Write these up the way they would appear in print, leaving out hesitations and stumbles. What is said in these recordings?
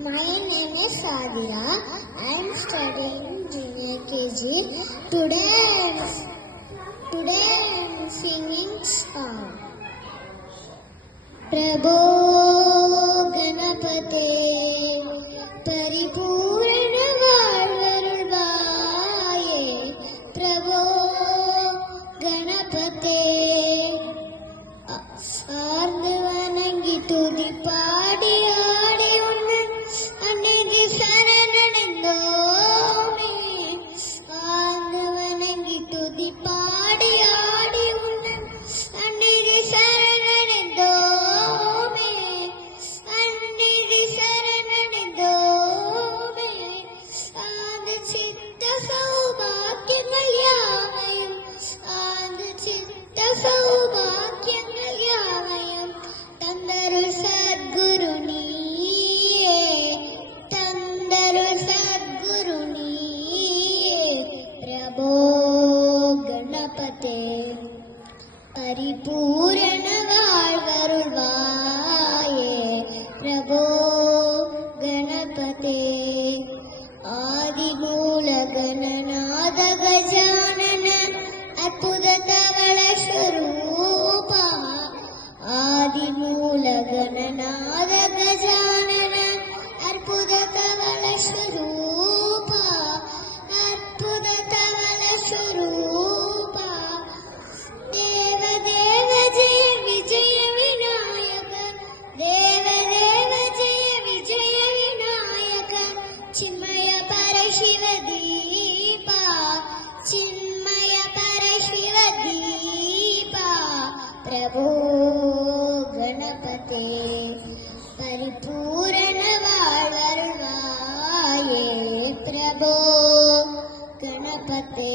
My name is Sadira. I am studying junior KG. Today I am singing song. Prabho Ganapate Paripurana Varvarulvaye Prabho Ganapate சார்ந்து வணங்கி துதி பாடி ஆடி உன்னன் அன்னைக்கு சரணடைந்தோமே சார்ந்து வணங்கி துதி பாடி ஆடி உன்னன் அன்னைக்கு சரணடைந்தோமே அன்னைக்கு சரணடைந்தோமே ஆண்டு சித்த சௌபாக்கியங்கள் யாவையும் ஆண்டு சித்த சௌபாக்கியங்கள் யாவையும் தந்தருள் சத்குரு நீயே தந்தருள் சத்குரு நீயே பிரபோ கணபதே பரிபூரண வாழ்வருள்வாயே பிரபோ கணபதே ஆதிமூல கணநாத கஜானன அற்புத தவள ಸ್ವರೂಪ ಆದಿಮೂಲ ಗಣನಾದ ಗಜಾನನ ಅರ್ಪುತ ತವಳ ಸ್ವರೂಪ ಅರ್ಪುತ ತವಳ ಸ್ವರೂಪ ದೇವ ದೇವ ಜಯ ವಿಜಯ ವಿನಾಯಕ ದೇವ ದೇವ ಜಯ ವಿಜಯ ವಿನಾಯಕ ಚಿನ್ಮಯ ಪರಶಿವ ದೀಪ ಚಿನ್ಮಯ ಪರಶಿವ ದೀಪ ಪ್ರಭೋ ಗಣಪತೆ ಪರಿಪೂರ್ಣ வாழ்வருள்வாயே ಪ್ರಭೋ ಗಣಪತೆ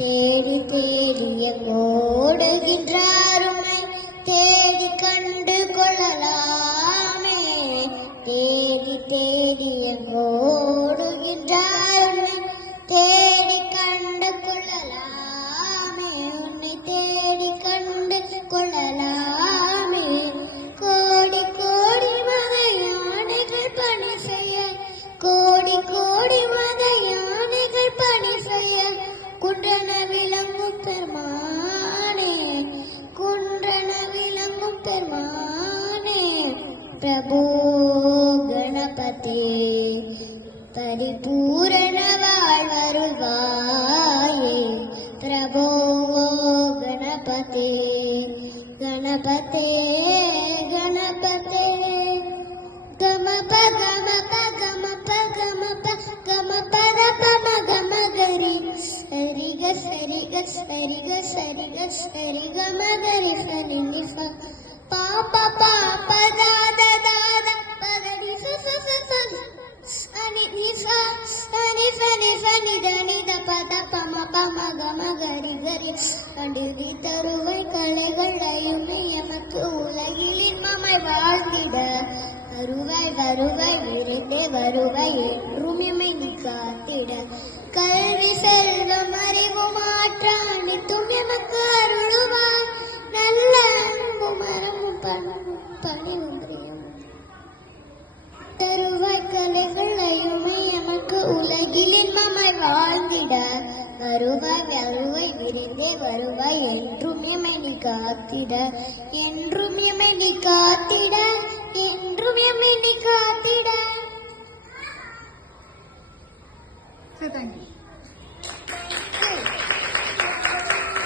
தேடி தேடி எங்கோடுகின்றாருமை தேடி கண்டு கொள்ளலாமே தேடி தேடி எங்கோடுகின்றாருமை தேடி கண்டு கொள்ளலாமே உன்னை தேடி கண்டு கொள்ளலாமே கோடி கோடி மத யானைகள் பணி செய்ய கோடி கோடி மத யானைகள் பணி செய்ய குன்றன விளங்கும் பெருமானே குன்றன விளங்கும் பெருமானே பிரபோ கணபதே பரிபூரண வாழ்வருள்வாயே பிரபோ ಗಣಪತೆ ಗಣಪತೆ ಗಣಪತೆ ಗಮಪ ಗಮಪ ಗಮಪ ಗಮಪ ಗಮಪದ ಪಮ ಗಮ ಗರಿ ಸರಿಗ ಸರಿಗ ಸರಿಗ ಸರಿಗ ಸರಿ ಗಮ ಗರಿ ಸರಿ ನಿಫ ಪಾಪ ಪಾಪ ದಾದ ದಾದ ಪದ ನಿಫ ಫ ಫ ani nifa ani fani fani dani da pada pama pama gama gari gari கண்டுதி Tharuvai கலைகளையும் எமக்கு உலகில் மமை வாழ்ந்திட வருவாய் வருவாய் விருந்தே வருவாய் என்றும் எமை நீ காத்திட கல்வி செல்வம் அறிவு மாற்றானித்தும் எமக்கு அருளுவாய் நல்ல அன்பு மரமும் பணிவும் தருவாய் கலைகளையுமே எமக்கு உலகில் மமை வாழ்ந்திட வருவாய் வருவாய் விருந்தே வருவாய் என்றும் எமை நீ காத்திட என்றும் எமை நீ காத்திட என்றும் எமை நீ காத்திட. Thank you.